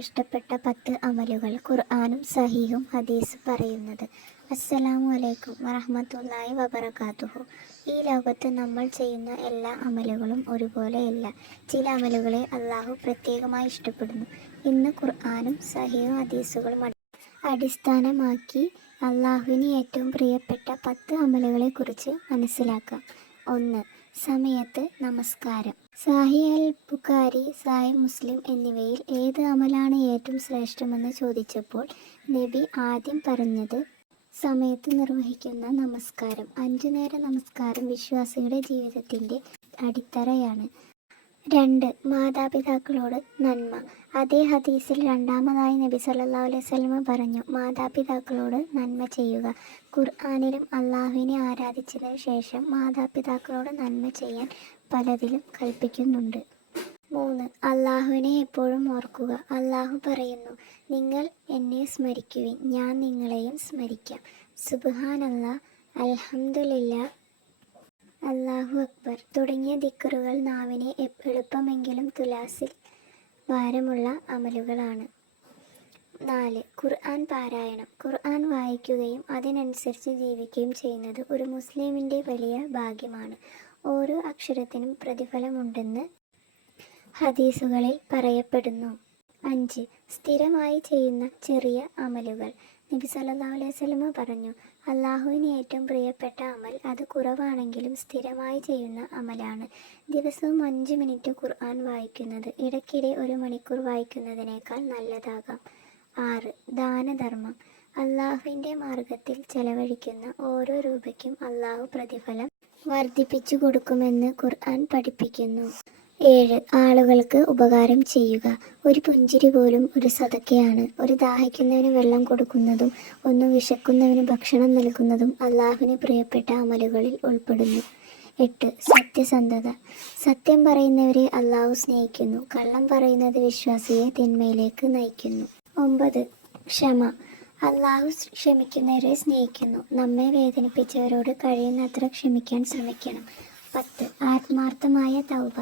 ഇഷ്ടപ്പെട്ട 10 അമലുകൾ ഖുർആനും സഹീഹും ഹദീസും പറയുന്നത്. അസ്സലാമു അലൈക്കും വറഹ്മത്തുള്ളാഹി വബറകാതുഹു. ഈ ലോകത്ത് നമ്മൾ ചെയ്യുന്ന എല്ലാ അമലുകളും ഒരുപോലെയല്ല. ചില അമലുകളെ അള്ളാഹു പ്രത്യേകമായി ഇഷ്ടപ്പെടുന്നു. ഇന്ന് ഖുർആനും സഹീഹും ഹദീസുകളും അടിസ്ഥാനമാക്കി അള്ളാഹുവിന് ഏറ്റവും പ്രിയപ്പെട്ട 10 അമലുകളെക്കുറിച്ച് മനസ്സിലാക്കാം. 1. സമയത്ത് നമസ്കാരം. സാഹിഹ് അൽ ബുഖാരി, സാഹിഹ് മുസ്ലിം എന്നിവയിൽ ഏത് അമലാണ് ഏറ്റവും ശ്രേഷ്ഠമെന്ന് ചോദിച്ചപ്പോൾ നബി ആദ്യം പറഞ്ഞത് സമയത്ത് നിർവഹിക്കുന്ന നമസ്കാരം. 5 നേര നമസ്കാരം വിശ്വാസിയുടെ ജീവിതത്തിൻ്റെ അടിത്തറയാണ്. 2. മാതാപിതാക്കളോട് നന്മ. അതേ ഹദീസിൽ രണ്ടാമതായി നബി സല്ലല്ലാഹു അലൈഹി വസല്ലം പറഞ്ഞു, മാതാപിതാക്കളോട് നന്മ ചെയ്യുക. ഖുർആനിലും അള്ളാഹുവിനെ ആരാധിച്ചതിന് ശേഷം മാതാപിതാക്കളോട് നന്മ ചെയ്യാൻ പലതിലും കൽപ്പിക്കുന്നുണ്ട്. 3. അള്ളാഹുവിനെ എപ്പോഴും ഓർക്കുക. അള്ളാഹു പറയുന്നു, നിങ്ങൾ എന്നെ സ്മരിക്കുവിൻ, ഞാൻ നിങ്ങളെയും സ്മരിക്കാം. സുബ്ഹാനല്ലാഹ്, അൽഹംദുലില്ലാഹ്, അല്ലാഹു അക്ബർ തുടങ്ങിയ ദിക്റുകൾ നാവിനെ എളുപ്പമെങ്കിലും തുലാസിൽ ഭാരമുള്ള അമലുകളാണ്. 4. ഖുർആൻ പാരായണം. ഖുർആൻ വായിക്കുകയും അതിനനുസരിച്ച് ജീവിക്കുകയും ചെയ്യുന്നത് ഒരു മുസ്ലിമിൻ്റെ വലിയ ഭാഗ്യമാണ്. ഓരോ അക്ഷരത്തിനും പ്രതിഫലമുണ്ടെന്ന് ഹദീസുകളിൽ പറയപ്പെടുന്നു. 5. സ്ഥിരമായി ചെയ്യുന്ന ചെറിയ അമലുകൾ. നബി സല്ലല്ലാഹു അലൈഹി വസല്ലം പറഞ്ഞു, അള്ളാഹുവിന് ഏറ്റവും പ്രിയപ്പെട്ട അമൽ അത് കുറവാണെങ്കിലും സ്ഥിരമായി ചെയ്യുന്ന അമലാണ്. ദിവസവും 5 മിനിറ്റ് ഖുർആൻ വായിക്കുന്നത് ഇടയ്ക്കിടെ 1 മണിക്കൂർ വായിക്കുന്നതിനേക്കാൾ നല്ലതാകാം. 6. ദാനധർമ്മം. അള്ളാഹുവിൻ്റെ മാർഗത്തിൽ ചെലവഴിക്കുന്ന ഓരോ രൂപയ്ക്കും അള്ളാഹു പ്രതിഫലം വർദ്ധിപ്പിച്ചു കൊടുക്കുമെന്ന് ഖുർആൻ പഠിപ്പിക്കുന്നു. 7. ആളുകൾക്ക് ഉപകാരം ചെയ്യുക. ഒരു പുഞ്ചിരി പോലും ഒരു സദഖയാണ്. ഒരു ദാഹിക്കുന്നവന് വെള്ളം കൊടുക്കുന്നതും ഒന്ന് വിശക്കുന്നവന് ഭക്ഷണം നൽകുന്നതും അള്ളാഹുവിന് പ്രിയപ്പെട്ട അമലുകളിൽ ഉൾപ്പെടുന്നു. 8. സത്യസന്ധത. സത്യം പറയുന്നവരെ അള്ളാഹു സ്നേഹിക്കുന്നു. കള്ളം പറയുന്നത് വിശ്വാസിയെ തിന്മയിലേക്ക് നയിക്കുന്നു. 9. ക്ഷമ. അള്ളാഹു ക്ഷമിക്കുന്നവരെ സ്നേഹിക്കുന്നു. നമ്മെ വേദനിപ്പിച്ചവരോട് കഴിയുന്നത്ര ക്ഷമിക്കാൻ ശ്രമിക്കണം. 10. ആത്മാർത്ഥമായ തൗബ.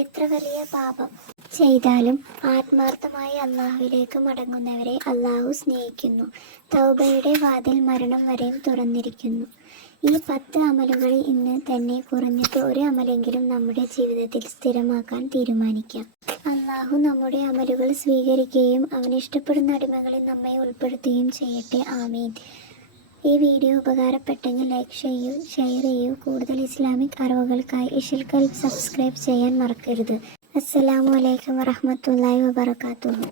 എത്ര വലിയ പാപം ചെയ്താലും ആത്മാർത്ഥമായി അള്ളാഹുവിലേക്ക് മടങ്ങുന്നവരെ അള്ളാഹു സ്നേഹിക്കുന്നു. തൗബയുടെ വാതിൽ മരണം വരെയും തുറന്നിരിക്കുന്നു. ഈ 10 അമലുകൾ ഇന്ന് തന്നെ കുറഞ്ഞത് ഒരു അമലെങ്കിലും നമ്മുടെ ജീവിതത്തിൽ സ്ഥിരമാക്കാൻ തീരുമാനിക്കാം. അള്ളാഹു നമ്മുടെ അമലുകൾ സ്വീകരിക്കുകയും അവനിഷ്ടപ്പെടുന്ന അടിമകളിൽ നമ്മെ ഉൾപ്പെടുത്തുകയും ചെയ്യട്ടെ. ആമീൻ. ഈ വീഡിയോ ഉപകാരപ്പെട്ടെങ്കിൽ ലൈക്ക് ചെയ്യൂ, ഷെയർ ചെയ്യൂ. കൂടുതൽ ഇസ്ലാമിക് അറിവുകൾക്കായി ഇശൽ കൽബ് സബ്സ്ക്രൈബ് ചെയ്യാൻ മറക്കരുത്. അസ്സലാമു അലൈക്കും വറഹ്മത്തുള്ളാഹി വബറകാതുഹു.